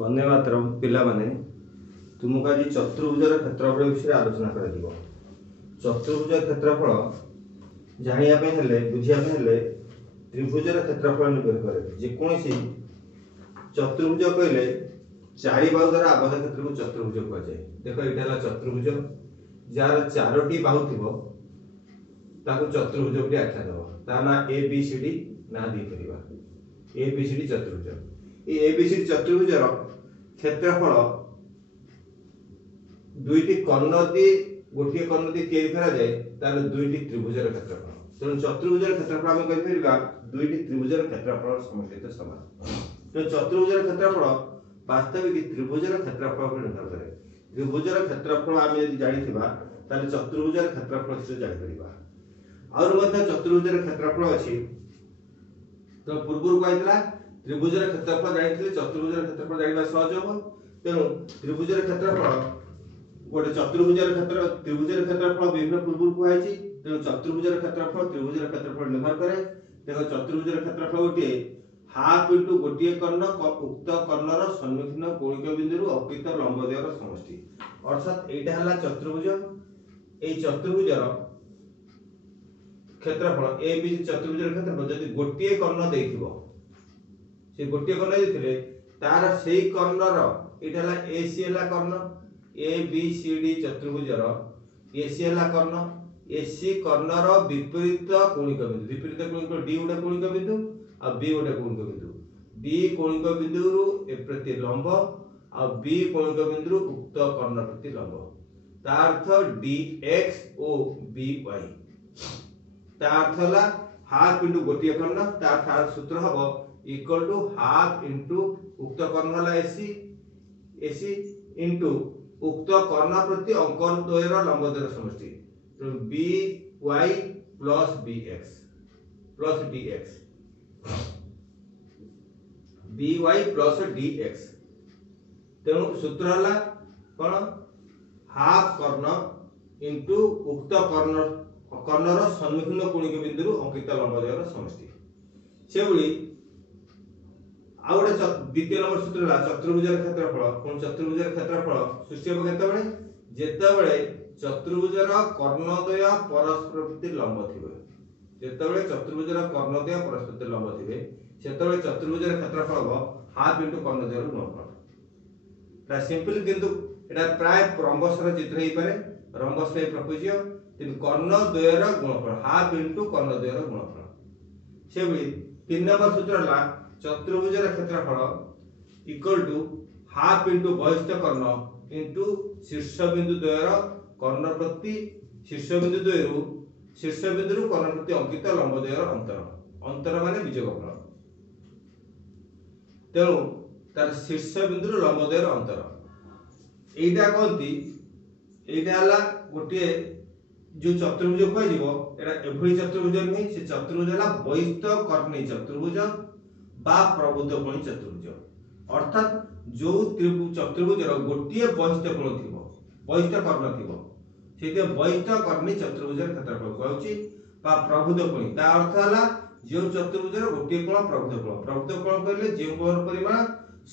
बंदे मातरम पिला माने तुमको आज चतुर्भुजर क्षेत्रफल विषय आलोचना कर चतुर्भुज क्षेत्रफल जानापे बुझापे त्रिभुजर क्षेत्रफल निर्भर करे जेकोसी चतुर्भुज कहले चारि बाहु द्वारा आबद्ध क्षेत्र को चतुर्भुज कहुए। देख यहाँ चतुर्भुज जार चारोटी बाहु थी चतुर्भुज भी आख्या दब ता ना ए बी सी डी ना दी पार ए बी सी डी चतुर्भुज ये ए बी सी डी चतुर्भुजर क्षेत्रफल दुईटी कर्ण दी गोटे कर्ण दी तैयारी करा जाए तार दुईटी त्रिभुजर क्षेत्रफल तेणु चतुर्भुजर क्षेत्रफल आम कह दुईटी त्रिभुजर क्षेत्रफल समष्टि समान तेणु चतुर्भुजर क्षेत्रफल वास्तविक त्रिभुजर क्षेत्रफल पर निर्भर करे। त्रिभुजर क्षेत्रफल आम यदि जानिथिबा ताले चतुर्भुजर क्षेत्रफल से जानि परिबा। और मध्ये चतुर्भुजर क्षेत्रफल अछि तो पूर्व कहला त्रिभुजर क्षेत्रफल जानिथिले चतुर्भुजर क्षेत्रफल जानिबा सहज हो। तेणु त्रिभुजर क्षेत्रफल गोटे चतुर्भुजर क्षेत्र त्रिभुजर क्षेत्रफल विभिन्न पूर्व कहैछि तेणु चतुर्भुजर क्षेत्रफल त्रिभुजर क्षेत्रफल निर्भर करे। देखो चतुर्भुजर क्षेत्रफल गोटे हाफ इंटू गोटे कर्ण उक्त कर्णर सम्मुखीन कौणिक बिंदु अपित लंबद्वयर समष्टि अर्थात एटा हला चतुर्भुज ए चतुर्भुजर क्षेत्रफल ए बी चतुर्भुजर क्षेत्रफल जदि गोटे कर्ण देथिबो से गोटे कर्ण देथिले तार सेही कर्णर एटा हला ए सी हला कर्ण ए बी सी डी चतुर्भुजर ए सी हला कर्ण ए सी कर्णर विपरीत कौणिक बिंदु डी गोटे कौणिक बिंदु आ बी गोटे कौणिक बिंदु डी कौणिक बिंदु ए प्रति लंब आ बी कौणिक बिंदु उक्त कर्ण प्रति लंब ता अर्थ डी एक्स ओ बी वाई ता अर्थ हला हाफ इंटू गोटे कर्ण ता अर्थ सूत्र हबो इक्वल टू हाफ इंटू उक्त कर्ण हला एसी इंटू उक्त कर्ण प्रति अंकन द्वयर लंब द्वयर समष्टि तो B Y plus B X plus D X B Y plus D X तेणु सूत्र हला कौन हाफ कर्ण इंटू उक्त कर्णर सम्मुखीन कौणिक बिंदु अंकित लंबद्वयर समष्टि से भली आ गोटे द्वितीय नंबर सूत्र हला चतुर्भुजर क्षेत्रफल कोन चतुर्भुजर क्षेत्रफल सृष्टि हो केतेबेले जेतेबेले चतुर्भुजर कर्णद्वय परस्पर प्रति लंब थिबे जेतेबेले चतुर्भुजर कर्णद्वय परस्पर प्रति लंब थिबे सेतेबेले चतुर्भुजर क्षेत्रफल हो हाफ इंटू कर्णद्वयर गुणफल ता सिंपल किंतु एटा प्राय रंबसर चित्र हे पारे रंबस रे प्रपोज्य किंतु कर्णद्वयर गुणफल हाफ इंटू कर्णद्वयर गुणफल से भी 3 नंबर सूत्र हला चतुर्भुजर क्षेत्रफल इक्वल टू हाफ इंटू बहिष्ठ कर्ण इंटू शीर्ष बिंदु द्वयर कर्ण प्रति शीर्ष बिंदु द्वयरु शीर्ष बिंदु कर्ण प्रति अंकित लंब द्वयर अंतर अंतर माने बीजगफल तेणु तार शीर्ष बिंदु लंब द्वयर अंतर एटा कहती एटा हला गोटे जो चतुर्भुज कहजिवो एटा एभली चतुर्भुज नहीं से चतुर्भुज हला बहिष्ठ कर्णी चतुर्भुज बा प्रबुद्ध कोणी चतुर्भुज अर्थात जो चतुर्भुजर गोटे बहिष्ठ कोण थिबो बहिष्ठ कर्ण थिबो सेते बहिष्ठ कर्णी चतुर्भुजर क्षेत्रफल कहउची बा प्रबुद्ध कोणी ता अर्थ हला जो चतुर्भुजर गोटे कोण प्रबुद्ध कोण कहले जे कोण परिमाण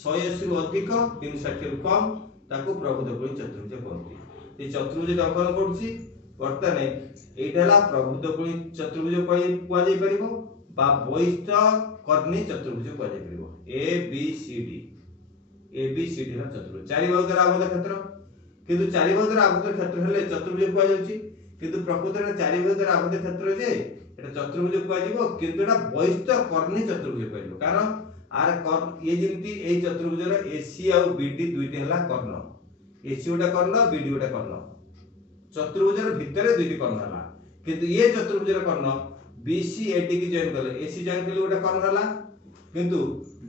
180 रु अधिक 360 रु कम ताको प्रबुद्ध कोणी चतुर्भुज कहନ୍ତି ए चतुर्भुज अंकन करछि वर्तने एटा हला प्रबुद्ध कोणी चतुर्भुज कहै जाय परिबो बा बहिष्ठ कर्णी चतुर्भुज कहै जाय परिबो ए बी सी डी ना चतुर्भुज चारि बाहु द्वारा आबद्ध क्षेत्र किंतु चारि बाहु द्वारा आबद्ध क्षेत्र हेले चतुर्भुज कहै जाउछि किंतु प्रकृत रे चारि बाहु द्वारा आबद्ध क्षेत्र जे एटा चतुर्भुज कहै जिवो किंतु एटा बहिष्ठ कर्णी चतुर्भुज कहै जिवो कारण आर कर्ण ये जेमति ए चतुर्भुजर एसी आ बीडी दुईटी हला कर्ण एसी गोटे कर्ण बीडी गोटे कर्ण चतुर्भुजर भितरे दुईटी कर्ण हला किंतु ये चतुर्भुजर कर्ण बीसी एटी की जॉइन करले एसी जॉइन करले गोटे कर्ण हला किंतु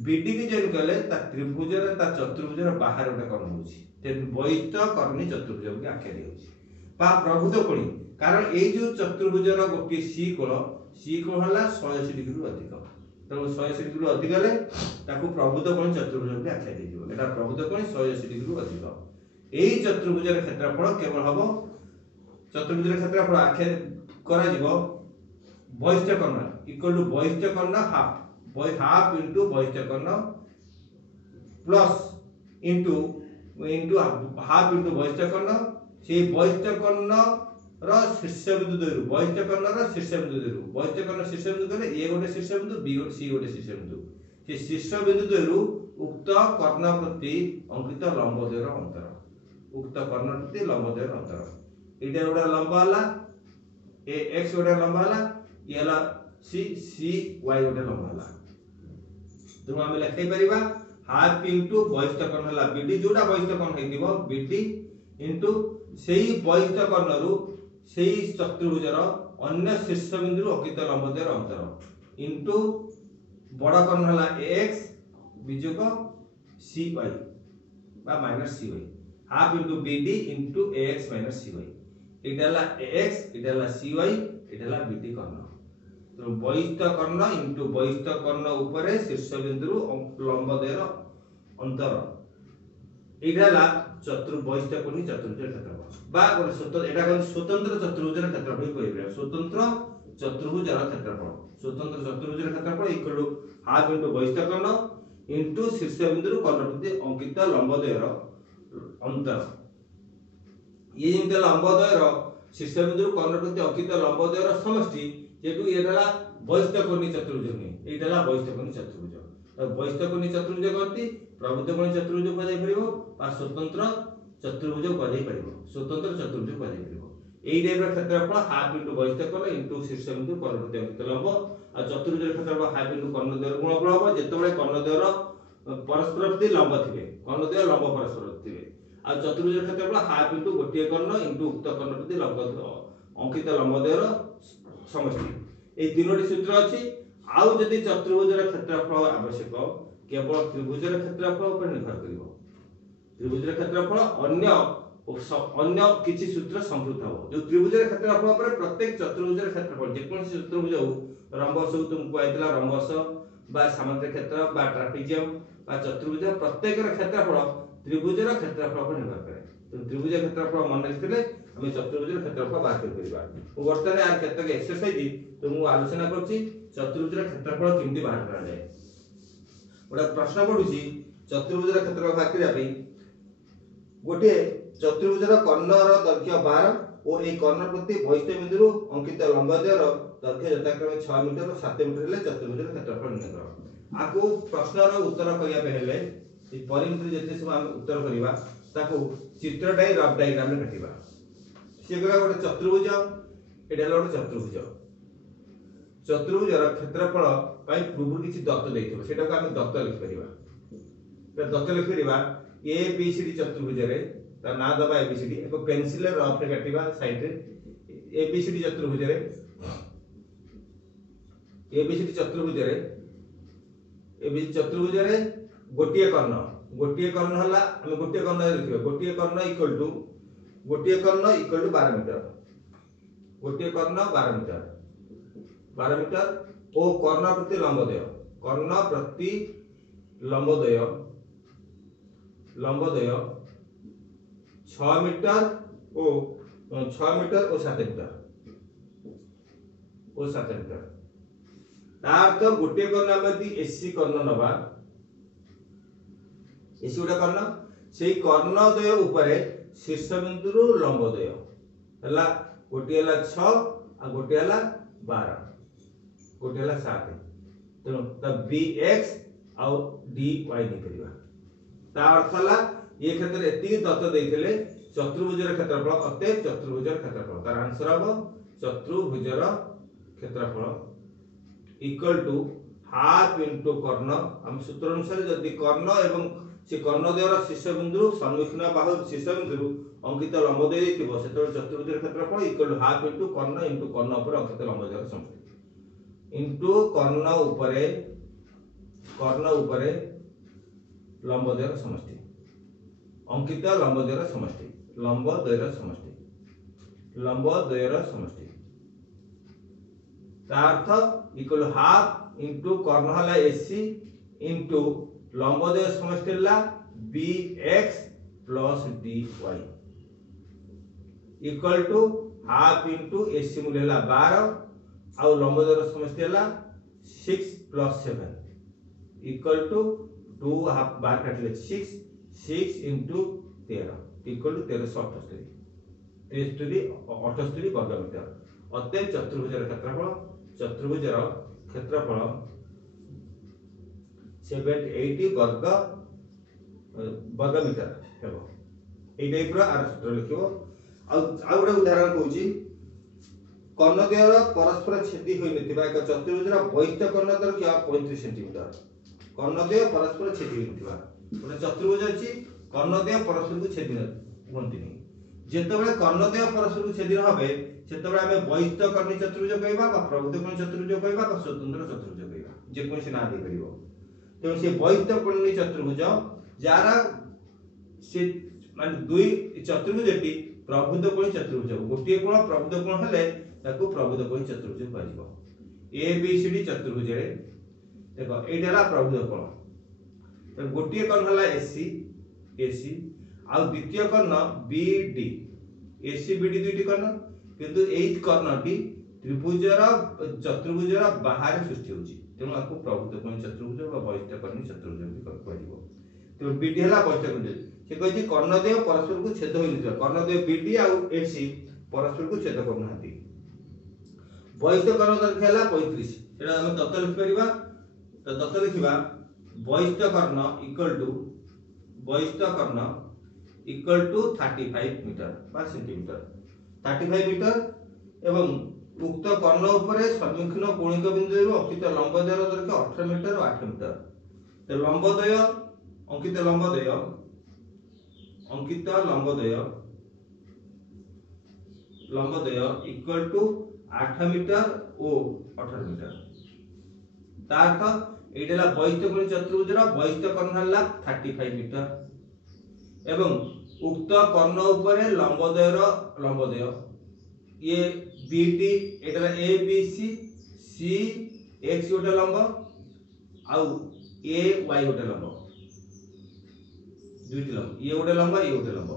बीडी की जॉइन करले ता त्रिभुजर ता चतुर्भुजर बाहर गोटे कर्ण होछि ते बहिष्ठ कर्णी चतुर्भुज के आख्या दिउछि बा प्रभुत्व कोणी कारण ए जो चतुर्भुजर गोटे सी कोण हला 180 डिग्री अधिक तो 180 डिग्री अधिक हेले ताकू प्रभुत्व कोणी चतुर्भुज के आख्या दिजिवो एटा प्रभुत्व कोणी 180 डिग्री अधिक एही चतुर्भुजर क्षेत्रफल केवल हबो चतुर्भुजर क्षेत्रफल आख्या करा जिवो बहिष्ठ कर्ण इक्वल टू बहिष्ठ कर्ण हाफ इंटू बहिष्ठ कर्ण plus into into half into बहिष्ठ कर्ण से बहिष्ठ कर्ण शीर्ष बिंदु दुई बहिष्ठ कर्ण शीर्ष बिंदु दुई बहिष्ठ कर्ण शीर्ष बिंदु कहले ए गोटे शीर्ष बिंदु बी गोटे सी गोटे शीर्ष बिंदु से शीर्ष बिंदु दुई उक्त कर्ण प्रति अंकित लंब द्वयर अंतर उक्त कर्ण प्रति लंब द्वयर अंतर एटा गोटे लंब हला ए एक्स गोटे लंब हला ये हला सी वाई गोटे लंब हला तेणु आम लिखई पार हाफ इंटू बहिष्ठ कर्ण हला बीडी जोटा बहिष्ठ कर्ण हेतिबो बीडी इंटू सेही बहिष्ठ कर्णरू सेही चतुर्भुजर अन्य शीर्ष बिंदु अंकित लंब द्वयर अंतर इंटू बड़ कर्ण हला एक्स विजोग सी वाई बा minus C Y half into BD into X minus C Y एटा हला एक्स एटा हला सी वाई एटा हला बीडी कर्ण तो बहिष्ठ कर्ण इंटू बहिष्ठ कर्ण उपरे शीर्ष बिंदु लंब द्वयर अंतर एटा हला बहिष्ठ कोणी चतुर्भुज क्षेत्रफल बा गोटे स्वतंत्र चतुर्भुज क्षेत्रफल कहि स्वतंत्र चतुर्भुज क्षेत्रफल स्वतंत्र चतुर्भुज क्षेत्रफल इक्वल हाफ इंटू बहिष्ठ कर्ण इंटू शीर्ष बिंदु कर्ण प्रति अंकित लंब द्वयर अंतर ये जिते लंब द्वयर शीर्ष बिंदु कर्ण प्रति अंकित लंब द्वयर समष्टि जेतु एटा बहिष्ठ कोणी चतुर्भुज नहीं एटा बहिष्ठ कोणी चतुर्भुज बहिष्ठ कोणी चतुर्भुज कहती प्रबुद्ध कोणी चतुर्भुज कह जाय परिबो आ स्वतंत्र चतुर्भुज कह जाय परिबो स्वतंत्र चतुर्भुज कह जाय परिबो एई टाइप रो क्षेत्रफल हाफ इंटू बहिष्ठ कर्ण इंटू शीर्ष बिंदु कर्ण प्रति अंकित लंब आ चतुर्भुज क्षेत्रफल हाफ इंटू कर्ण द्वयर गुणफल हो जेतेबेले कर्ण द्वयर परस्पर प्रति लंब थिबे कर्ण द्वयर लंब परस्पर थिबे आ चतुर्भुज क्षेत्रफल हाफ इंटू गोटे कर्ण इंटू उक्त कर्ण प्रति लंब अंकित लंब द्वयर समष्टि ए तीनोटी सूत्र अछि आउ जदि चतुर्भुजर क्षेत्रफल आवश्यक केवल त्रिभुजर क्षेत्रफल पर निर्भर करिवो त्रिभुजर क्षेत्रफल अन्य किछि सूत्र संपृक्त हो जो त्रिभुजर क्षेत्रफल पर प्रत्येक चतुर्भुजर क्षेत्रफल जे कोन चतुर्भुज हो रंबस हो तुम कहैतला रंबस बा सामंत क्षेत्र बा ट्रापेजियम बा चतुर्भुज प्रत्येक क्षेत्रफल त्रिभुजर क्षेत्रफल पर निर्भर करे तो त्रिभुज क्षेत्रफल मन रखिले हम चतुर्भुजर क्षेत्रफल बात करिबा वर्तमान आर केतक एक्सरसाइज तो मु आलोचना करछि चतुर्भुजर क्षेत्रफल केमति बाहर करा जाय गोटे प्रश्न पडुछि चतुर्भुजर क्षेत्रफल बाहर करिया पई गोटे चतुर्भुजर कर्णर दैर्घ्य 12 और ए कर्ण प्रति बहिष्ठ बिंदु अंकित लंब द्वयर दैर्घ्य यथाक्रमे 6 मीटर और 7 मीटर हेले चतुर्भुजर क्षेत्रफल निर्णय करो आको प्रश्नर उत्तर करिया पे हेले ए परिमिति जते सब हम उत्तर करिबा ताको चित्र रफ डायग्राम रे काटिबा से गला गोटे चतुर्भुज एटा गोटे चतुर्भुजर क्षेत्रफल पाई पूर्व किछि दत्त दैथिबो सेटा को हम दत्त लिखि परिबा दत्त लिखि परिबा ए बी सी डी चतुर्भुज रे ता ना दबा ए बी सी डी एको पेंसिल रफ रे काटिबा साइड रे ए बी सी डी चतुर्भुज रे ए बी सी डी चतुर्भुज रे गोटिए कर्ण हला हम गोटिए कर्ण लिखिबा गोटिए कर्ण इक्वल टू 12 मीटर गोटिए कर्ण 12 मीटर ओ कर्ण प्रति लंब द्वय 6 मीटर और 7 मीटर तार तो गोटे कर्ण हम यदि एसी कर्ण नबा एसी गोटे कर्ण सेही कर्ण द्वय उपरे शीर्ष बिंदु लंब द्वय हला गोटे हला 6 आ गोटे हला 12 गोटे हला 7 तेणु ता bx आ dy नि करिवा ता अर्थ हला ये क्षेत्र एति दत्त देइथिले चतुर्भुजर क्षेत्रफल अतएव चतुर्भुजर क्षेत्रफल तार आंसर हो चतुर्भुजर क्षेत्रफल इक्वल टू हाफ इंटू कर्ण हम सूत्र अनुसार यदि कर्ण एवं से कर्ण द्वयर शीर्ष बिंदु सम्मुखीन बाहु शीर्ष बिंदु अंकित लंब द्वय देथिबो सेतो चतुर्भुजर क्षेत्रफल इक्वल टू हाफ इंटू कर्ण ऊपर अंकित लंब द्वयर समष्टि इंटू कर्ण ऊपर लंब द्वयर समष्टि अंकित लंब द्वयर समष्टि अर्थ इक्वल हाफ इंटू कर्ण हला एसी इंटू लंब द्वय समष्टि हला bx plus dy equal to half into AC मूल्य हला 12 आउ लंब द्वय समष्टि हला 6 प्लस 7 इक्वल टू 2 हाफ 12 काटले 6 6 into 13 इक्वल टू 1378 78 वर्ग मीटर। अतएव चतुर्भुजर क्षेत्रफल 780 वर्ग मीटर हेबो। एई टाइप रो आर सूत्र लिखिबो। आ गोटे उदाहरण कहूची कर्णद्वयर परस्पर छेदी होई नथिबा एक चतुर्भुजर बहिष्ठ कर्ण दैर्घ्य 35 सेंटीमीटर। कर्णद्वय परस्पर छेदी होई नथिबा गोटे चतुर्भुज अछि, कर्णद्वय परस्पर को छेदी होंतिनी। जेतेबेले कर्णद्वय परस्पर को छेदी होबे सेतेबेले आमे बहिष्ठ कर्णी चतुर्भुज कहबा बा प्रबुद्ध कर्णी चतुर्भुज कहबा बा स्वतंत्र चतुर्भुज कहबा, जे कोनसी ना दे परिबो। तो से बहिष्ठ कर्णी चतुर्भुज जारा से मान दुई चतुर्भुजटी प्रबुद्ध कोण चतुर्भुज गोटे कोण प्रबुद्ध कोण हेले ताको प्रबुद्ध कोण चतुर्भुज कहजिवो। ए बी सी डी चतुर्भुज रे देखो एटाला प्रबुद्ध कोण, तो गोटे कोण हला एसी एसी आ द्वितीय कोण बीडी एसी बीडी दुईटी कोण, किंतु एई कोणटी त्रिभुजर चतुर्भुजर बाहर सृष्टि होची, तेनु आको प्रबुद्ध कोण चतुर्भुज बा बहिष्ठ कोण चतुर्भुज भी कहजिवो। तो बीडी हला बहिष्ठ कोण से कहि कर्णद्वय परस्पर को छेद होई नथिबा, कर्णद्वय बीडी आ एसी परस्पर को छेद करु नाहंती। बहिष्ठ कर्ण दैर्घ्य हला 35। एटा हम तत्व लिखि परिबा, तो तत्व लिखिबा बहिष्ठ कर्ण इक्वल टू 35 मीटर बा सेंटीमीटर 35 मीटर एवं उक्त कर्ण उपरे सम्मुखीन कोणिक बिंदु देव अंकित लंबद्वय दैर्घ्य 18 मीटर और 8 मीटर। तो लंबद्वय अंकित लंबद्वय इक्वल टू 8 मीटर और 18 मीटर। तार्थ एटाला बहिष्ठ कोण चतुर्भुजर बहिष्ठ कर्ण हला 35 मीटर एवं उक्त कर्ण उपरे लंबद्वय ये बीडी एटाला ए बी सी एक्स गोटे लंब आउ ए वाई गोटे लंब दुईटी लंब ये गोटे लंब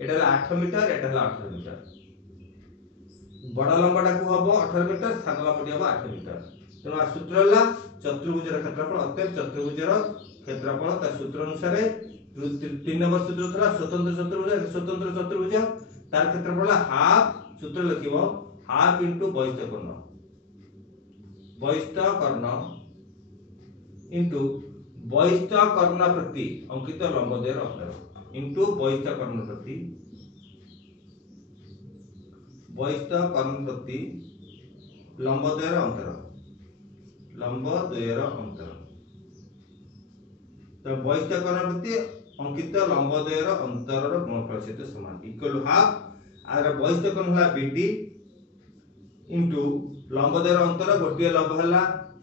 एटाला 8 मीटर एटाला 18 मीटर। बड़ लंबटा को हबो 18 मीटर, सान लंबटी हबो 8 मीटर। तेणु आ सूत्र हला चतुर्भुजर क्षेत्रफल अतएव चतुर्भुजर क्षेत्रफल ता सूत्र अनुसार 3 नंबर सूत्र थला स्वतंत्र चतुर्भुज तार क्षेत्रफल हाफ सूत्र लिखिबो हाफ इनटू बहिष्ठ कर्ण इनटू बहिष्ठ कर्ण प्रति अंकित लंबद्वयर अंतर इनटू बहिष्ठ कर्ण प्रति लंबद्वयर अंतर तो बहिष्ठ कर्ण प्रति अंकित लंबद्वयर अंतर गुणफल सहित समान इक्वल हाफ आर बहिष्ठ कर्ण हला बीडी इनटू लंबद्वयर अंतर गोटे लंब हला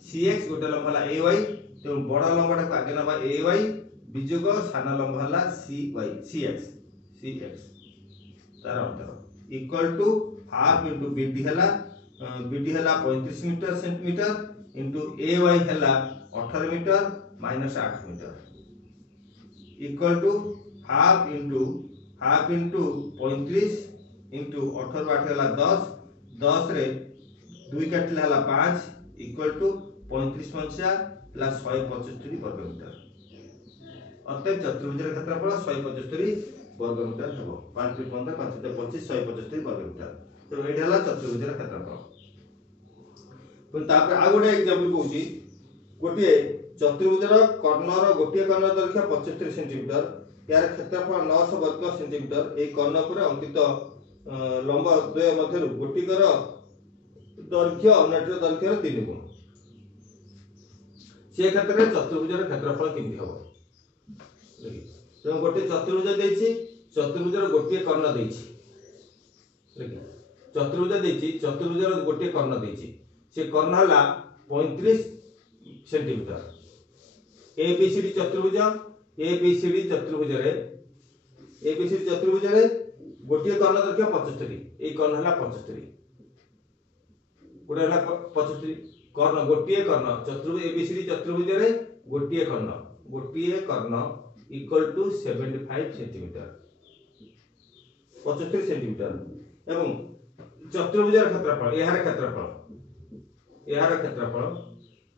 सीएक्स गोटे लंब हला एवाई। तो बड़ लंबटा को आगे नबा एवाई विजोग सान लंब हला सीएक्स तार अंतर equal to half into BD हला 35 मीटर सेंटीमीटर इनटू एवाई हला 18 metre minus 8 metre equal to half into 35 into 18 8 हला 10 रे 2 काटले हला 5 इक्वल टू 35 पंचा हला 175 वर्ग मीटर। अतएव चतुर्भुजर क्षेत्रफल 175 वर्ग मीटर हेबो। 5 15 5 25 175 वर्ग मीटर। तो एटा हला चतुर्भुजर क्षेत्रफल। पुन तापर आ गोटे एग्जांपल कहूची गोटे चतुर्भुजर कर्णर गोटे कर्ण दैर्घ्य 75 सेंटीमीटर यार क्षेत्रफल 900 वर्ग सेंटीमीटर। ए कर्ण पर अंकित लंब द्वय मध्य गोटिकर दैर्घ्य अन्यटर दैर्घ्यर 3 गुण। से क्षेत्र में चतुर्भुजर क्षेत्रफल केमि हबो तो गोटे चतुर्भुज देछि चतुर्भुजर गोटे कर्ण देछि चतुर्भुजर गोटे कर्ण देछि से कर्ण हला 35 सेंटीमीटर। एबीसीडी चतुर्भुज एबीसीडी चतुर्भुज रे गोटे कर्ण दैर्घ्य 75 ए कर्ण हला 75 गोटे हला 75 कर्ण गोटे कर्ण चतुर्भुज एबीसीडी चतुर्भुज रे गोटे कर्ण इक्वल टू 75 सेंटीमीटर 75 सेंटीमीटर एवं चतुर्भुजर क्षेत्रफल एहार क्षेत्रफल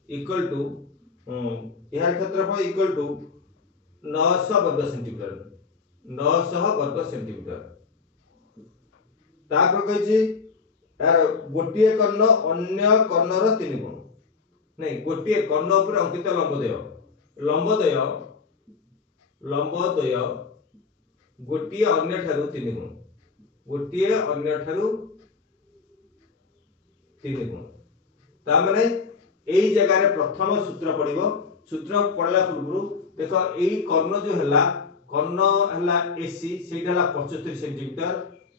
इक्वल टू 900 वर्ग सेंटीमीटर 900 वर्ग सेंटीमीटर तापर कहिछि यार गोटिए कर्ण अन्य कर्णर 3 गुण नहीं गोटिए कर्ण ऊपर अंकित लंबदय गोटिए अन्य ठारू 3 गुण गोटिए अन्य ठारू 3 गुण ता माने एई जगह रे प्रथम सूत्र पड़िबो सूत्र पड़ला पूर्व देखो एई कर्ण जो हला कर्ण हला एसी सेटा हला 75 सेंटीमीटर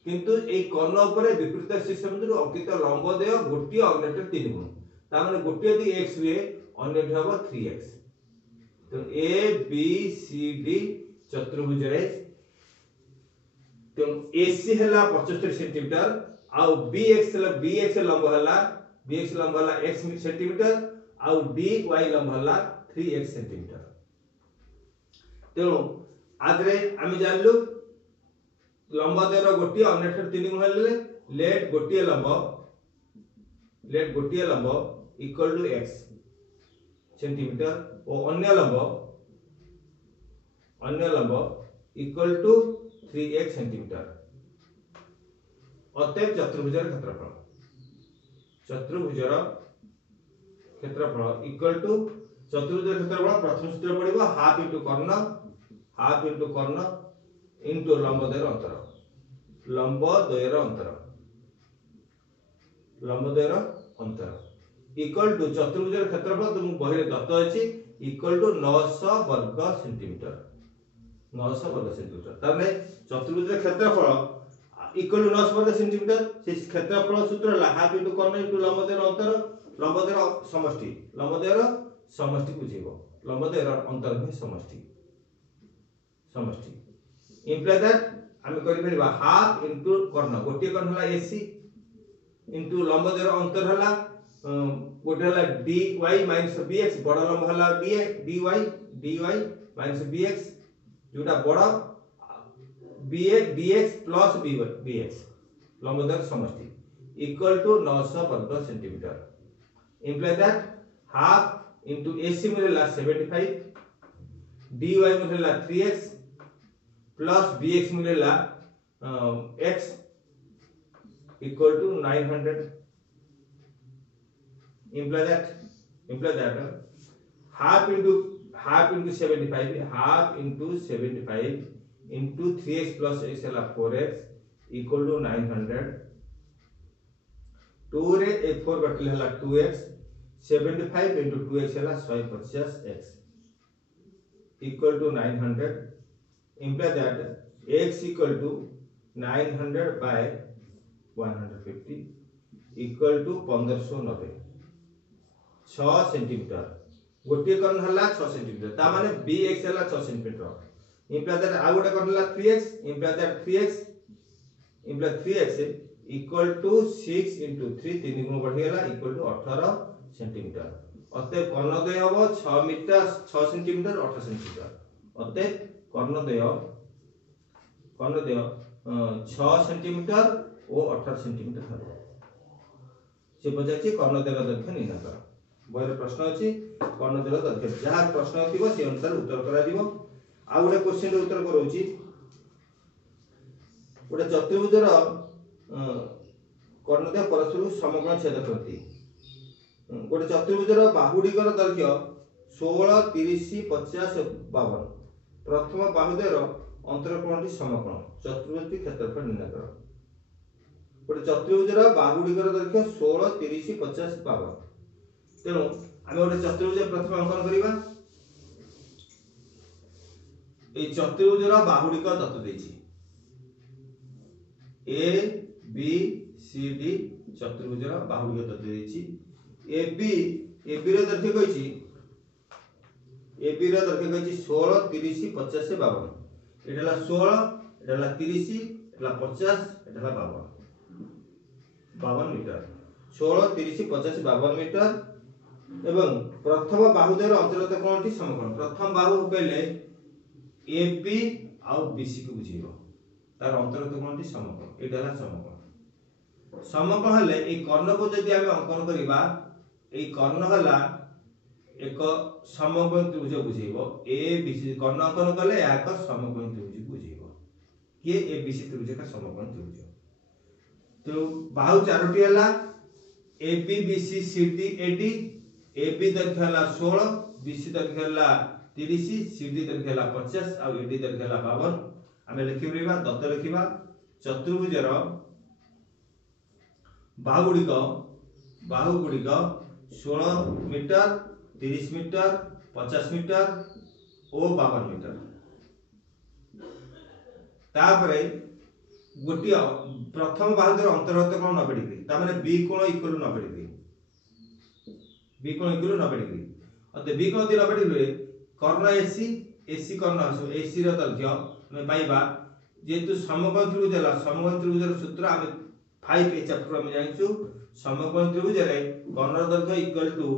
किंतु एई कर्ण ऊपर विपरीत शीर्ष बिंदु अंकित लंबदय गोटिए अन्य ठारू 3 गुण ता माने गोटिए दी x हुए अन्य ठारू हबो 3x तो ए बी सी डी चतुर्भुज रे तो एसी हला 75 सेंटीमीटर आउ बीएक्स लंब हला x सेंटीमीटर आउ dy लंब हला 3x सेंटीमीटर तेणु आदरे आमे जानलु लंबदयर गोटिए अन्य ठारू 3 गुण हेले लेट गोटिए लंब इक्वल टू x सेंटीमीटर और अन्य लंब इक्वल टू 3x सेंटीमीटर अतएव चतुर्भुजर क्षेत्रफल इक्वल टू चतुर्भुजर क्षेत्रफल प्रथम सूत्र पड़िबो हाफ इनटू कर्ण इनटू लंबद्वयर अंतर इक्वल टू चतुर्भुजर क्षेत्रफल तुम बहिरे दत्त अछि इक्वल टू 900 वर्ग सेंटीमीटर ताने चतुर्भुजर क्षेत्रफल इक्वल टू 900 वर्ग सेंटीमीटर से क्षेत्रफल सूत्र ला हाफ इनटू कर्ण इनटू लंबद्वयर समष्टि बुझिबो लंबद्वयर अंतर ही समष्टि इंप्लाई दैट हम करि परिबा हाफ इनटू कर्ण गोटे कर्ण हला एसी इनटू लंबद्वयर अंतर हला गोटे हला dy माइनस bx बड़ लंब हला dy माइनस bx जोटा बड़ dx प्लस bx लंबद्वयर समष्टि इक्वल टू 900 वर्ग centimetre imply that half into ac मिलेला 75 dy मिलेला 3x प्लस bx मिलेला x equal to 900 imply that half into 75 into 3x plus x है 4x equal to 900 2 रे 4 कटले हला 2x 75 into 2x है 150x equal to 900 imply that x equal to 900 by 150 equal to 1590 6 centimetre गोटे कर्ण हला 6 centimetre ता माने bx हला 6 सेंटीमीटर इंप्लाई दैट आ गोटे कर्ण हला 3x imply that 3x equal to 6 into 3 3 गुण बढ़ी हला इक्वल टू 18 सेंटीमीटर अतः कर्णद्वय हबो 6 मीटर 6 सेंटीमीटर 18 सेंटीमीटर अतः कर्णद्वय 6 सेंटीमीटर और 18 सेंटीमीटर हबो से पचाची कर्णद्वयर दैर्घ्य निर्णय कर बहिर प्रश्न अछि कर्णद्वयर दैर्घ्य जहा प्रश्न थिबो से अनुसार उत्तर करा दिबो आ गोटे क्वेश्चन रे उत्तर करौची गोटे चतुर्भुजर कर्णद्वय परस्पर समकोण छेद करती गोटे चतुर्भुजर बाहुडीकर दैर्घ्य 16 30 50 52 प्रथम बाहुद्वयर अंतरकोणटी समकोण चतुर्भुज क्षेत्रफल निर्णय कर गोटे चतुर्भुजर बाहुडीकर दैर्घ्य 16 30 50 52 तेणु आम गोटे चतुर्भुज प्रथम अंकन करिबा ए चतुर्भुजर बाहुडीक दत्त देछि ए बी सी डी चतुर्भुजर बाहुडीक दत्त देछि A B row दैर्घ्य कहिछि A B row दैर्घ्य कहिछि 16 30 50 52 Etah 16 Etah 30 Etah 50 Etah 52 metre 16 30 50 52 metre एवं प्रथम बाहुद्वयर अंतर्गत कोणटी समकोण प्रथम बाहु कहले ए बी आउ बी सी को बुझिबो तार अंतर्गत कोणटी समकोण एटा समकोण हेले ए कर्ण को जदि हम अंकन करिबा ए कर्ण हला एक समकोण त्रिभुज बुझेइबो एबीसी कर्ण अंकन कले या एक समकोण त्रिभुज बुझेइबो ये एबीसी त्रिभुज का समकोण त्रिभुज। तो बाहु चारोटी हला AB BC CD AD AB दैर्घ्य हला 16 बीसी दैर्घ्य हला 30 सीडी दैर्घ्य हला 50 आ एडी दैर्घ्य हला 52 आमे लिखि परिबा दत्त लिखिबा चतुर्भुजर बाहु गुड़िक 16 मीटर 30 मीटर 50 मीटर और 52 मीटर तापरे गोटे प्रथम बाहुर अंतर्गत कोण 90 डिग्री तामाने बी कोण इक्वल 90 डिग्री बी कोण इक्वल 90 डिग्री अते बी कोण 90 डिग्री कर्ण एसी कर्ण एसी रो दैर्घ्य हम पाइबा जेतु समकोण त्रिभुज हला समकोण त्रिभुजर सूत्र हम 5 ए चैप्टर हम जानिछु समकोण त्रिभुज रे कर्ण दैर्घ्य इक्वल टू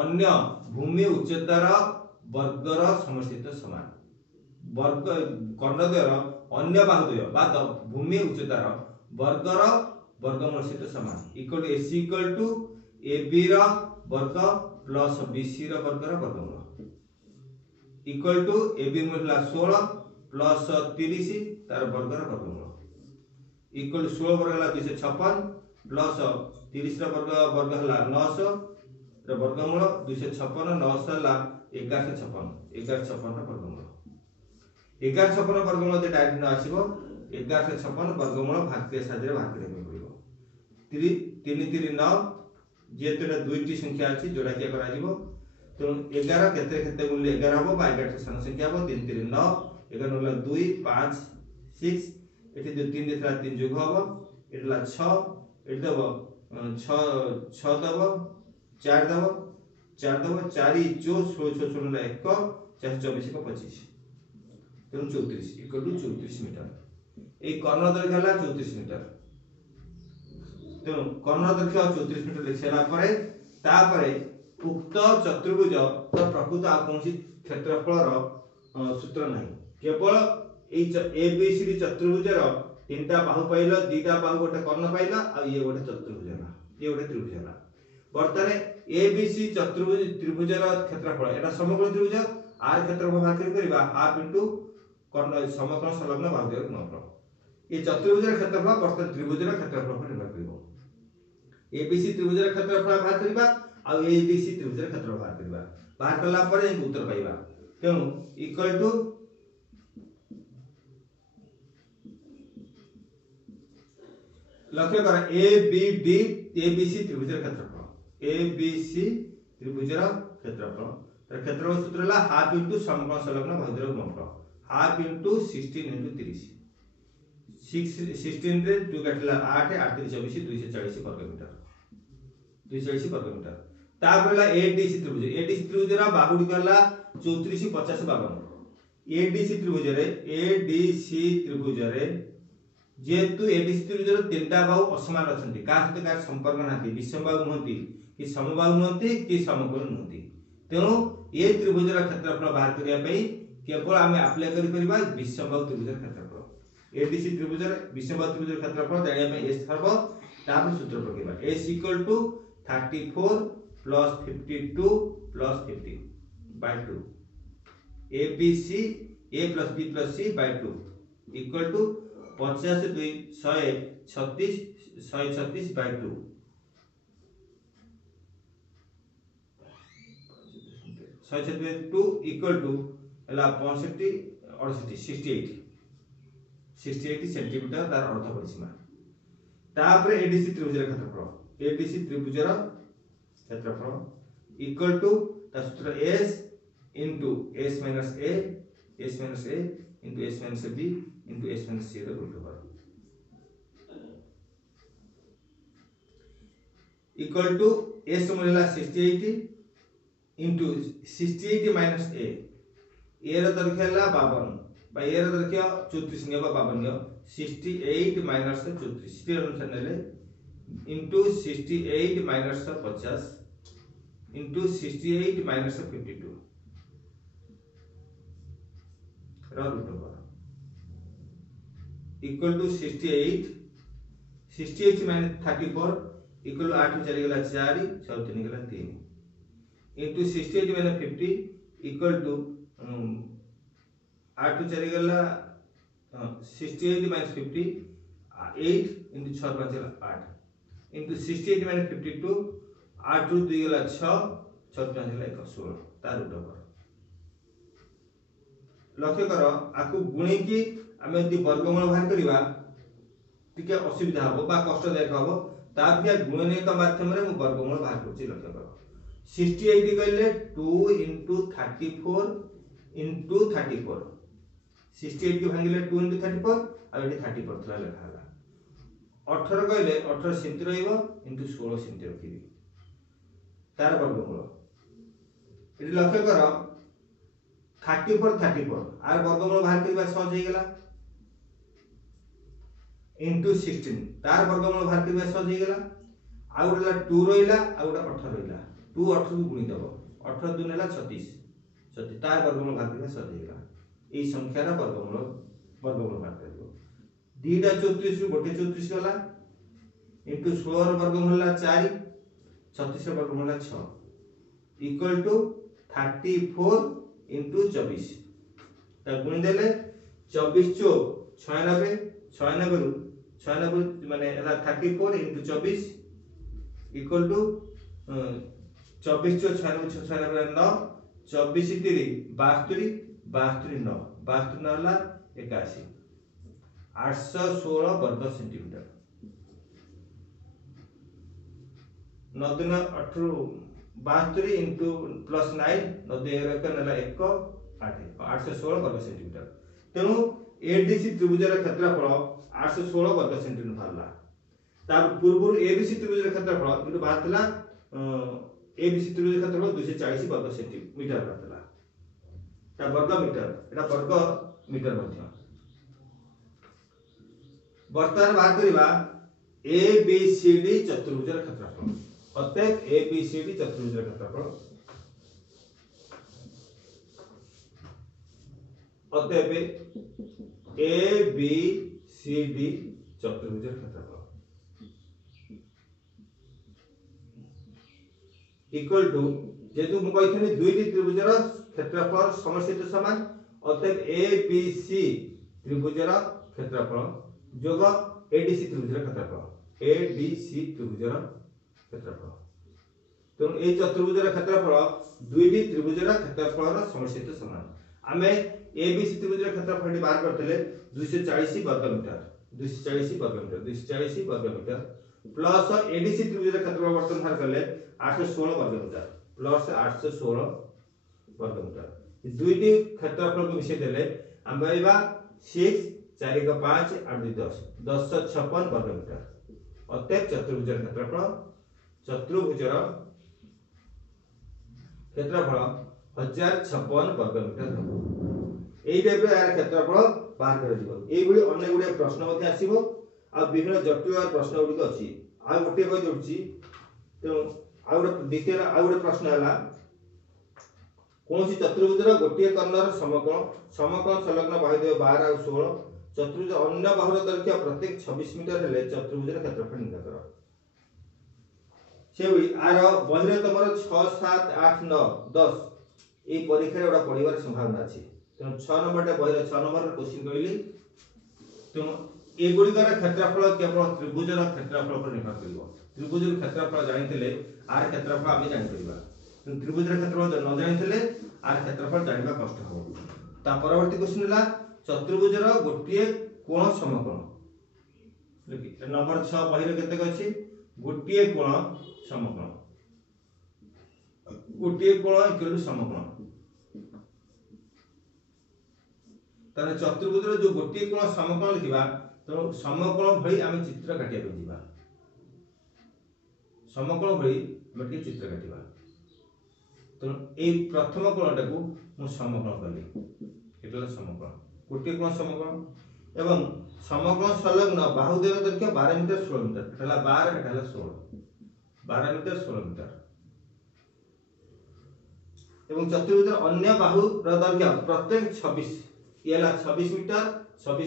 अन्य भूमि उच्चतार वर्गर समष्टित समान वर्ग कर्ण द्वारा अन्य बाहुद्वय बा भूमि उच्चतार वर्गर वर्गमूल सहित समान equal to AC equal to AB रो वर्ग प्लस बीसी रो वर्गर वर्गमूल इक्वल टू एबी मूल 16 प्लस 30 तार वर्गर वर्गमूल इक्वल टू 16 वर्ग हला 256 प्लस 30 रो वर्ग हला 900 रो वर्गमूल 256 900 हला 1156 रो वर्गमूल 1156 वर्गमूल जे डायरेक्ट न आसीबो 1156 वर्गमूल भाग सादरे भाग करे पड़िबो 3 3 9 जेतुरा दुईटी संख्या अछि जोड़ा के करा जिवो तो 11 केते केते मूल्य 11 हबो बा 11 सन संख्या हबो 3 3 9 11 होला 2 5 6 एठी 2 3 देथरा 3 जोग हबो एटला 6 एठी दबो 6 6 दबो 4 दबो 4 दबो 4 जो 16 16 ला 1 4 24 को 25 तेणु 34 इक्वल टू 34 मीटर ए कर्ण दैर्घ्य हला 34 मीटर तेणु कर्ण दैर्घ्य 34 मीटर लिखला परे तापरे उक्त चतुर्भुज तो प्रकृत आ कोनसी क्षेत्रफल रो सूत्र नाही केवल एबीसी चतुर्भुजर तीनटा बाहु पाइलो दीटा बाहु गोटे कर्ण पाइलो आ ये गोटे चतुर्भुज हला ये गोटे त्रिभुज हला वर्तमान एबीसी चतुर्भुज त्रिभुजर क्षेत्रफल एटा समकोण त्रिभुज आर क्षेत्रफल बाहर करिबा हाफ इनटू कर्ण समकोण संलग्न बाहुद्वय गुणनफल ये चतुर्भुजर क्षेत्रफल वर्तमान त्रिभुजर क्षेत्रफल पर निर्भर करिवो एबीसी त्रिभुजर क्षेत्रफल बाहर करिबा आ एबीसी त्रिभुजर क्षेत्रफल बाहर करला परे उत्तर पाइबा तेणु इक्वल टू लक्ष्य कर ए बी डी एबीसी त्रिभुजर क्षेत्रफल एबीसी त्रिभुजर क्षेत्रफल तर क्षेत्रफल सूत्र हला हाफ इनटू समकोण संलग्न बाहुद्वय गुणनफल हाफ इनटू 16 इनटू 30 16 रे 2 काटला 8 8 3 24 240 वर्ग मीटर 240 वर्ग मीटर तापरला एडीसी त्रिभुजर बाहुडी करला 34 50 52 एडीसी त्रिभुज रे जेतु एडीसी त्रिभुजर तीनटा बाहु असमान अछंती का सहित का संपर्क नाथि विषम बाहु नहंती कि समबाहु नहंती कि समकोण नहंती तेणु ए त्रिभुजर क्षेत्रफल बाहर करिया पई केवल आमे अप्लाई करि परिबा विषम बाहु त्रिभुजर क्षेत्रफल एडीसी त्रिभुजर विषम बाहु त्रिभुजर क्षेत्रफल जानिया पई एस हबो तापर सूत्र प्रकिबा S equal to 34 plus 52 plus 50 by 2 ABC A plus B plus C by 2 equal to 50 2 136 by 2 136 equal to 65 68 centimetre तार अर्ध परिसीमा तापर एडीसी त्रिभुजर क्षेत्रफल इक्वल टू ता सूत्र s into s minus a into s minus b into s minus c रो root over equal to s मूल्य 68 into 68 minus a रो दैर्घ्य हला 52 बा ए रो दैर्घ्य 34 नेबा 52 68 minus 34 60 अनुसार नेले into 68 minus 50 into 68 minus 52 रा root over equal to 68 minus 34 equal 8 चली गला 4 6 3 गला 3 into 68 minus 50 equal to 8 to 4 गला 68 माइनस 50 8 इंटू 6 5 गला 8 इंटू 68 माइनस 52 8 टू 2 गला 6 6 5 गला 1 16 तार रूट ओवर लक्ष्य कर आकु गुणी की आमे यदि वर्गमूल बाहर करिवा टिके असुविधा हो बा कष्टदायक हो तापिया गुणन का माध्यम रे मु वर्गमूल बाहर करछि लक्ष्य कर 68 कहले 2 into 34 into 34 68 के भांगिले 2 into 34 आ एठी 34 थला लेखा हला 18 कहले 18 सेंति रहइबो into 16 सेंति रखिबी तार वर्गमूल एठी लक्ष्य कर 34 आर वर्गमूल बाहर करबा सहज हे गेला into 16 तार वर्गमूल बाहर करबा सहज हे गेला आ उडला 2 रहिला आ उडा 18 रहिला 2 18 को गुणी दबो 18 2 नेला 36 तार वर्गमूल बाहर करबा सहज हे गेला एई संख्यार वर्गमूल बाहर करबो दीटा 34 रु गोटे 34 गला into 16 र वर्गमूल ला 4 36 र वर्गमूल ला 6 इक्वल टू 34 into 24 ता गुणी देले 24 चो 96 96 रु 96 माने एला 34 into 24 इक्वल टू 24 चो 96 96 9 24 3 72 72 9 72 9 ला 81 816 वर्ग सेंटीमीटर 9 दिन 18 72 into plus 9 नदी एक नेला 1 8 816 वर्ग सेंटीमीटर तेनु एडीसी त्रिभुजर क्षेत्रफल 816 वर्ग सेंटीमीटर बाहरला ता पूर्व एबीसी त्रिभुजर क्षेत्रफल जेतु बाहरतला एबीसी त्रिभुजर क्षेत्रफल 240 वर्ग सेंटीमीटर बाहरतला ता वर्ग मीटर एटा वर्ग मीटर मध्य वर्तमान बाहर करिबा एबीसीडी चतुर्भुजर क्षेत्रफल अतएव एबीसीडी चतुर्भुजर क्षेत्रफल अतएव एबीसीडी चतुर्भुजर क्षेत्रफल इक्वल टू जेतु मु कहिथनि दुईटी त्रिभुजर क्षेत्रफल समष्टित समान अतएव एबीसी त्रिभुजर क्षेत्रफल जोग एडीसी त्रिभुजर क्षेत्रफल एडीसी त्रिभुजर क्षेत्रफल तो ए चतुर्भुजर क्षेत्रफल दुईटी त्रिभुजर क्षेत्रफल समष्टित समान आमे एबीसी त्रिभुजर क्षेत्रफल बाहर करथले 240 वर्ग मीटर 240 वर्ग मीटर 240 वर्ग मीटर प्लस एडीसी त्रिभुजर क्षेत्रफल वर्तन बाहर करले 816 वर्ग मीटर प्लस 816 वर्ग मीटर दुईटी क्षेत्रफल को मिसे देले हम पाइबा 6 4 का 5 8 2 10 1056 वर्ग मीटर अतएव चतुर्भुजर क्षेत्रफल चतुर्भुजर क्षेत्रफल 1056 वर्ग मीटर हो एई टाइप रे यार क्षेत्रफल बाहर कर दिबो एई भली अन्य गुडे प्रश्न मध्ये आसीबो आ विभिन्न जटिल प्रश्न गुडी अछि आ गोटे कहि दउछि तो आ गोटे द्वितीय आ गोटे प्रश्न हला कोनसी चतुर्भुजर गोटे कर्णर समकोण संलग्न बाहुदेय 12 और 16 चतुर्भुज अन्य बाहुर दैर्घ्य प्रत्येक 26 मीटर हेले चतुर्भुजर क्षेत्रफल निर्णय करो सेबी आर बहिरे तमर 6 7 8 9 10 ए परीक्षा रे ओडा पढिबार संभावना अछि तो 6 नंबर टे बहिरे 6 नंबर क्वेश्चन कहली तो ए गुडिकर क्षेत्रफल केवल त्रिभुजर क्षेत्रफल पर निर्भर करिवो त्रिभुजर क्षेत्रफल जानिथिले आर क्षेत्रफल आमे जानि परिबा त्रिभुजर क्षेत्रफल न जानिथिले आर क्षेत्रफल जानिबा कष्ट हो ता परवर्ती क्वेश्चन हला चतुर्भुजर गोटिए कोण समकोण लिखि नंबर 6 बहिरे केते अछि गोटिए कोण समकोण गोटिए कोण इक्वल टू समकोण ताने चतुर्भुजर जो गोटिए कोण समकोण लिखिबा तो समकोण भई आमे चित्र काटिया पे दिबा समकोण भई मटे चित्र काटिबा तो ए प्रथम कोणटा को मु समकोण कली एतला समकोण गोटिए कोण समकोण एवं समकोण संलग्न बाहुदेय दैर्घ्य 12 मीटर 16 मीटर एतला 12 एतला 16 12 मीटर 16 मीटर एवं चतुर्भुजर अन्य बाहु र दैर्घ्य प्रत्येक 26 एला 26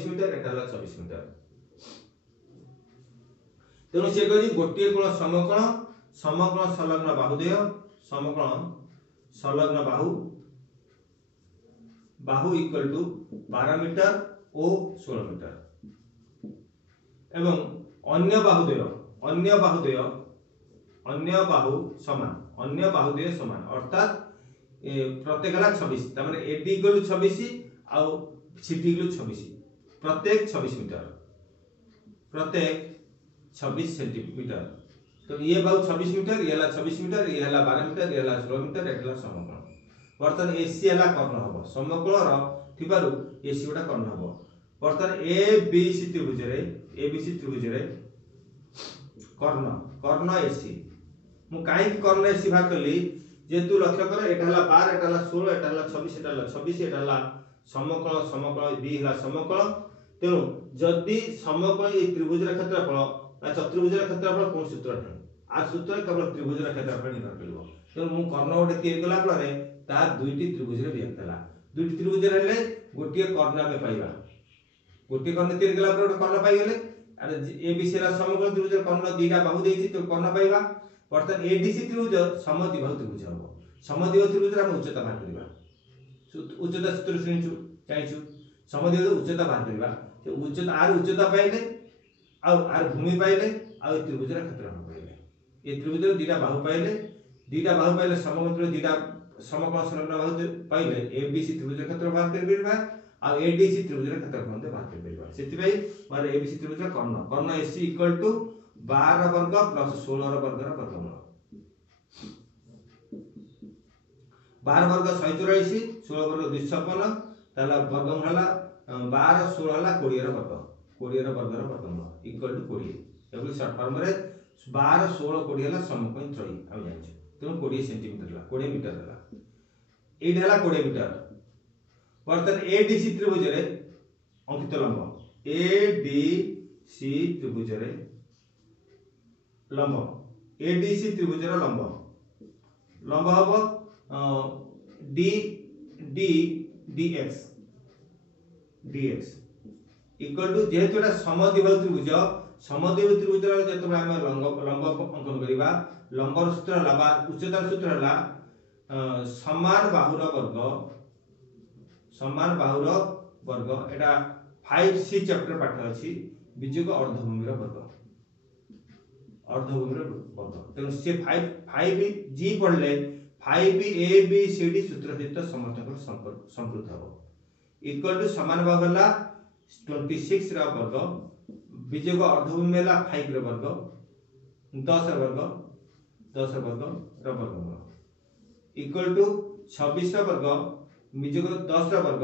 मीटर एटाला 26 मीटर तेनु से कहि गोटिए कोण समकोण संलग्न बाहुदेय समकोण संलग्न बाहु बाहु इक्वल टू 12 मीटर ओ 16 मीटर एवं अन्य बाहुद्वय समान अर्थात प्रत्येक है 26 तमाने एडी इक्वल टू 26 आउ सीटी इक्वल टू 26 प्रत्येक 26 मीटर प्रत्येक 26 सेंटीमीटर। तो ये बाहु 26 मीटर ये 26 मीटर ये 12 मीटर ये 16 मीटर एटा समकोण। बर्तन एसी है कर्ण हम समकोणर थिबारु एसी गोटा कर्ण हम। बर्तन ए बी सी त्रिभुज रे कर्ण एसी मु काई कर्ण एसी भाग कली जेतु लक्ष्य कर एटा 12 एटा 16 एटा 26 एटा 26 एटा समकोण बी है समकोण। तेणु जदि समकोण ए त्रिभुज क्षेत्रफल ना चतुर्भुज क्षेत्रफल कोन सूत्र नै आ सूत्र केवल त्रिभुज क्षेत्रफल निर्भर करिवो। तेणु मु कर्ण गोटे तैयारी कला फल ता दुईटी त्रिभुज रे विभक्त हला। दुईटी त्रिभुज रे गोटे कर्ण आमे पाइबा गोटे कर्ण तैयारी कला पर गोटे कर्ण पाइ गेले अरे ए बी सी रा समकोण त्रिभुज रे कर्ण दुईटा बाहु देछि तो कर्ण पाइबा। बर्तन ए डी सी त्रिभुज समद्विबाहु त्रिभुज हबो। समद्विबाहु त्रिभुज रे हम उच्चता बाहर करिबा उच्चता सूत्र सुनिछु जानिछु समद्विबाहु उच्चता बाहर करिबा तो उच्चता आर उच्चता पाइले आर भूमि पाइले आ त्रिभुज रा क्षेत्रफल पाइले ए त्रिभुज रे दुईटा बाहु पाइले समकोण त्रिभुज दुईटा समकोण संलग्न बाहु पाइले ए बी सी त्रिभुज रा क्षेत्रफल बाहर करि परिबा आ ए डी सी त्रिभुज रा क्षेत्रफल बाहर करि परिबा। सेति पई माने ए बी सी त्रिभुज रा कर्ण एसी इक्वल टू 12 वर्ग प्लस 16 वर्ग रा वर्गमूल 12 वर्ग 144 16 वर्ग 256 ताला वर्गमूल हला 12 16 हला 20 रा वर्ग 20 रा वर्ग रा वर्गमूल इक्वल टू 20 एबुल शॉर्ट फॉर्म रे 12 16 20 हला समकोण त्रयी हम जानिछु। तेणु 20 सेंटीमीटर हला 20 मीटर हला एटा हला 20 मीटर। बर्तन ए डी सी त्रिभुज रे अंकित लंब ए डी सी त्रिभुज रे लंब ए डी सी त्रिभुज रे लंब हबो D D DX equal to जेहेतु एटा समद्विबाहु त्रिभुज रे जेतबे हम लंब अंकन करिबा लंबर सूत्र हला बा उच्चतार सूत्र हला समान बाहुर वर्ग एटा 5C चैप्टर पाठ अछि विजुग अर्धभूमि वर्ग तेणु से 5 जी पढ़ले 5 ए बी सी डी सूत्र सहित समर्थक संपूर्ण हो इक्वल टू समान बाहु हला 26 रा वर्ग विजुग अर्धभूमि हला 5 रा वर्ग 10 रा वर्ग रा वर्गमूल इक्वल टू 26 रा वर्ग विजुग 10 रा वर्ग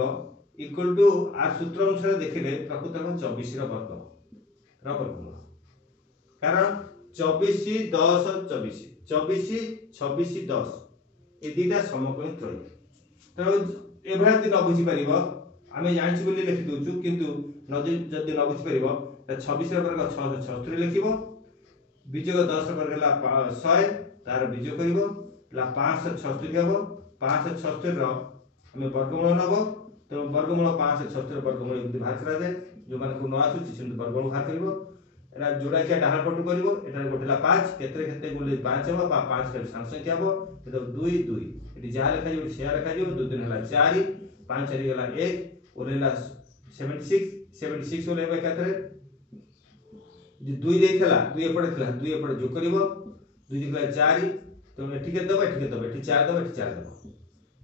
इक्वल टू आर सूत्र अनुसार देखिले प्रकृत में 24 रा वर्गमूल कारण 24 10 24 26 10 ए दीटा समकोण त्रयी। तो एभला न बुझी परिबो आमे जानिछु बोली लिखि दोछु किंतु जदि न बुझी परिबो त 26 रा वर्ग 676 लिखिबो विजोग 10 रा वर्ग हला 100 तार विजोग करिवो ला 576 हबो 576 रो हमें वर्गमूल नबो तो वर्गमूल 576 वर्गमूल एमति बाहर करा दे जो माने को न आसु से वर्गमूल बाहर करिवो एरा जोड़ा के डाहर पटु करिवो एटा गोटेला 5 केते गुले 5 हबो बा 5 के संख्या हबो एतो 2 2 एटी जा लेखा जो से लेखा जो 2 दिन हला 4 5 4 हला 1 ओरेला 76 ओले केतरे जे 2 देथला 2 एपडे थला 2 एपडे जो करिवो 2 दिखला 4 तो एठी के दबो एठी 4 दबो एठी 4 दबो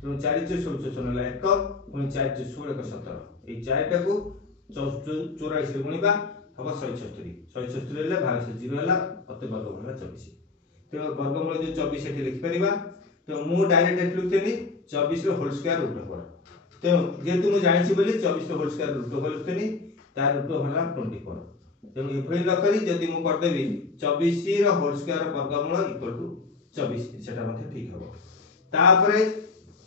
तो 4 से 16 हला 1 पुनी 4 से 16 का 17 ए 4 टा को 84 रे गुणिबा हबो 176 ले भाग से 0 हला अते वर्गमूल हला 24 तो वर्गमूल जो 24 एठी लिखि परिबा तो मु डायरेक्ट एठी लिखतेनी 24 रो होल स्क्वायर रूट ओवर तो जेतु मु जानिछि बोली 24 रो होल स्क्वायर रूट ओवर लिखतेनी तार रूट हला 24 तो एफाइल न करी जदि मु कर देबी 24 रो होल स्क्वायर वर्गमूल इक्वल टू 24 सेटा मते ठीक हबो। तापरे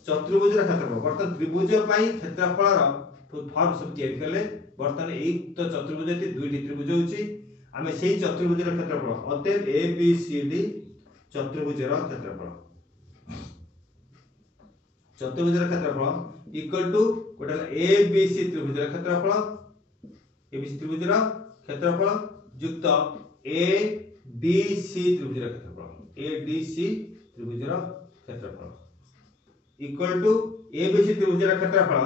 चतुर्भुज रा क्षेत्रफल बर्तन त्रिभुज पई क्षेत्रफल रो फॉर्म सब तैयार कले बर्तन एई तो चतुर्भुज ती दुईटी त्रिभुज होची आमे सेही चतुर्भुज रा क्षेत्रफल अतएव ए बी सी डी चतुर्भुज रा क्षेत्रफल इक्वल टू गोटा ए बी सी त्रिभुज रा क्षेत्रफल ए बी सी त्रिभुज रा क्षेत्रफल युक्त ए डी सी त्रिभुज रा क्षेत्रफल ए डी सी त्रिभुज रा क्षेत्रफल इक्वल टू एबीसी त्रिभुजर क्षेत्रफल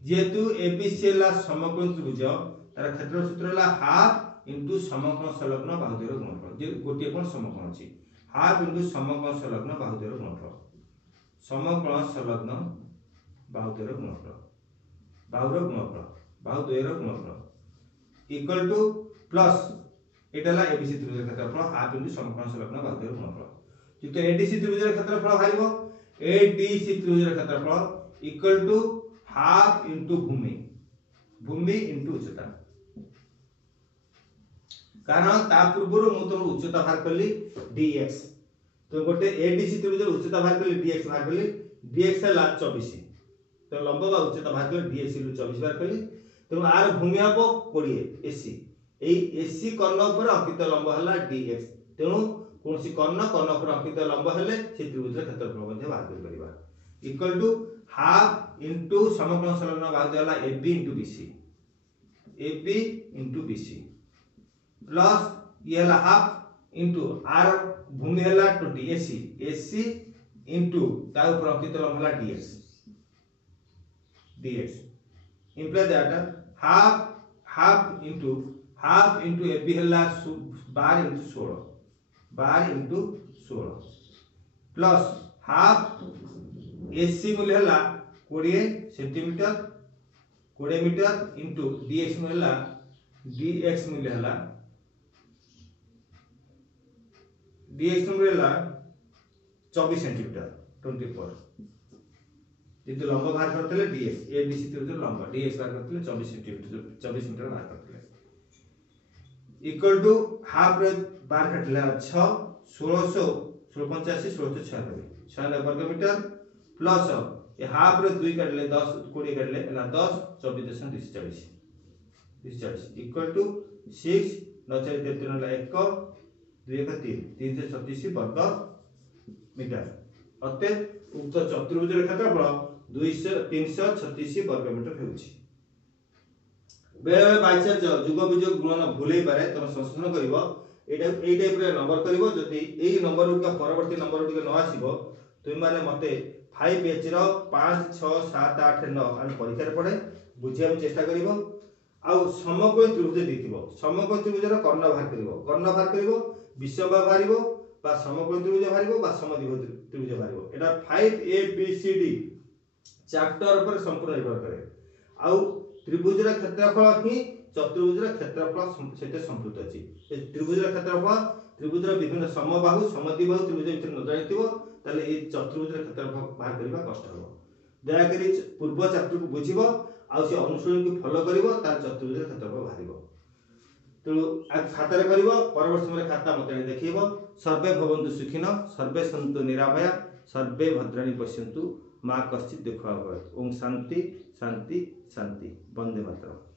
जेहेतु एबीसी है समकोण त्रिभुज तार क्षेत्र सूत्र है हाफ इंटू समकोण संलग्न बाहुद्वयर गुणनफल जे गोटे कोण समकोण अछि हाफ इंटू समकोण संलग्न बाहुद्वयर गुणनफल समकोण संलग्न बाहुद्वयर गुणनफल बाहुर गुणनफल बाहुद्वयर गुणनफल equal two plus iota ABC त्रिभुजर क्षेत्रफल हाफ इंटू समकोण संलग्न बाहुद्वयर गुणनफल तो एडीसी त्रिभुजर क्षेत्रफल बाहरिबो एडीसी त्रिभुजर क्षेत्रफल इक्वल टू हाफ इंटू भूमि भूमि इंटू उच्चता कारण ता पूर्व मु तुम उच्चता बाहर करली dx तो गोटे एडीसी त्रिभुजर उच्चता बाहर करली dx बाहर करली dx है 24 तो लंब बा उच्चता बाहर करली dx 24 बाहर करली तो आर भूमि हबो 20 एसी एई एसी कर्ण पर अंकित लंब हला dx तेणु कोनसी कर्ण कर्ण पर अंकित लंब हेले से त्रिभुजर क्षेत्रफल मध्ये बाहर कर परिबा इक्वल टू हाफ इंटू समकोण संलग्न बाहुद्वय हला AB into BC AB into BC plus ये हला हाफ इंटू आर भूमि हला 20 AC AC इंटू ता ऊपर अंकित लंब हला dx dx imply that half into AB हला 12 into 16 12 into 16 plus half AC मूल्य है 20 सेंटीमीटर 20 मीटर इंटू dx मूल्य है dx मूल्य है dx मूल्य है 24 सेंटीमीटर 24 जितु लंब बाहर करते dx एबीसी त्रिभुज लंब dx बाहर करते 24 सेंटीमीटर 24 मीटर बाहर करते इक्वल टू हाफ रे बाहर काटले 6 1600 1685 1696 वर्ग मीटर प्लस ये हाफ रे 2 काटले 10 20 काटले एला 10 24.240 240 इक्वल टू 6 9 3 ला 1 2 1 3 336 वर्ग मीटर अतः उक्त चतुर्भुजर क्षेत्रफल 336 वर्ग मीटर हेउछि बेले बेले बाय चांस जुग विजोग गुणन भूल पारे तुम संशोधन करिवो एटा ए टाइप रे नंबर करिवो जति एई नंबर का परवर्ती नंबर टिके न आसीबो तुम माने मते 5H रो 5 6 7 8 9 हम परीक्षा रे पड़े बुझिया चेष्टा करिवो आ समकोण त्रिभुज देखिवो समकोण त्रिभुजर कर्ण बाहर करिवो विषम बाहरिवो बा समकोण त्रिभुज बाहरिवो बा समद्विभुज त्रिभुज बाहरिवो एटा 5ABCD चैप्टर पर संपूर्ण निर्भर करे आ त्रिभुजर क्षेत्रफल ही चतुर्भुजर क्षेत्रफल सेते संपूर्ण अछि त्रिभुजर क्षेत्रफल त्रिभुजर विभिन्न समबाहु समद्विबाहु त्रिभुज वितर न जानिथिबो ताले ए चतुर्भुजर क्षेत्रफल बाहर करबा कष्ट हो दया करी पूर्व चैप्टर को बुझिबो आ से अनुसरण को फॉलो करिवो तार चतुर्भुजर क्षेत्रफल बाहरिबो तो आज खाता रे करिवो परवर्ती समय खाता मते देखिबो सर्वे भवन्तु सुखिनो सर्वे सन्तु निरामया सर्वे भद्राणि पश्यन्तु मा कश्चित् दुःखः भवेत् ओम शांति शांति शांति वंदे मातरम्।